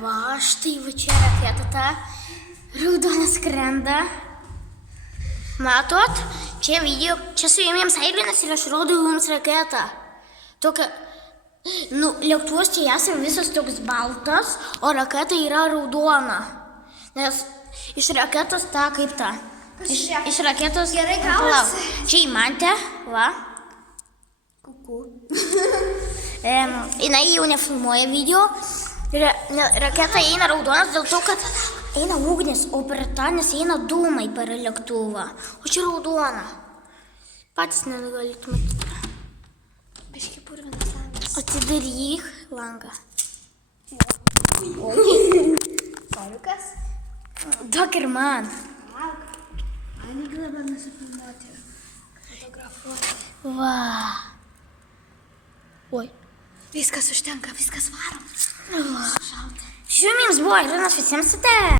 Va, štai va čia raketa ta. Raudona skrenda. Matot? Čia video, čia su jums Aiglinas ir aš rodau jums raketą. Tokia, lėktuvas čia esame visas toks baltas, o raketa yra raudona. Nes iš raketos ta kaip ta. Iš raketos gerai gaunasi. Čia įmantė, va. Kuku. Jinai jau nefilmuoja video. Raketa eina raudonas dėl to, kad eina ugnis, o per tą nes eina dūmai per lėktuvą. O čia raudona. Patys negalėtų matyti. Biški purvinas langas. Atidaryk langą. Soliukas. Duok ir man. Man įgleba nusifilmuoti. Fotografuoti. Va. Oi. Viskas užtenka, viskas varom. Šiuo jums buvo Aiglinas visiems sute.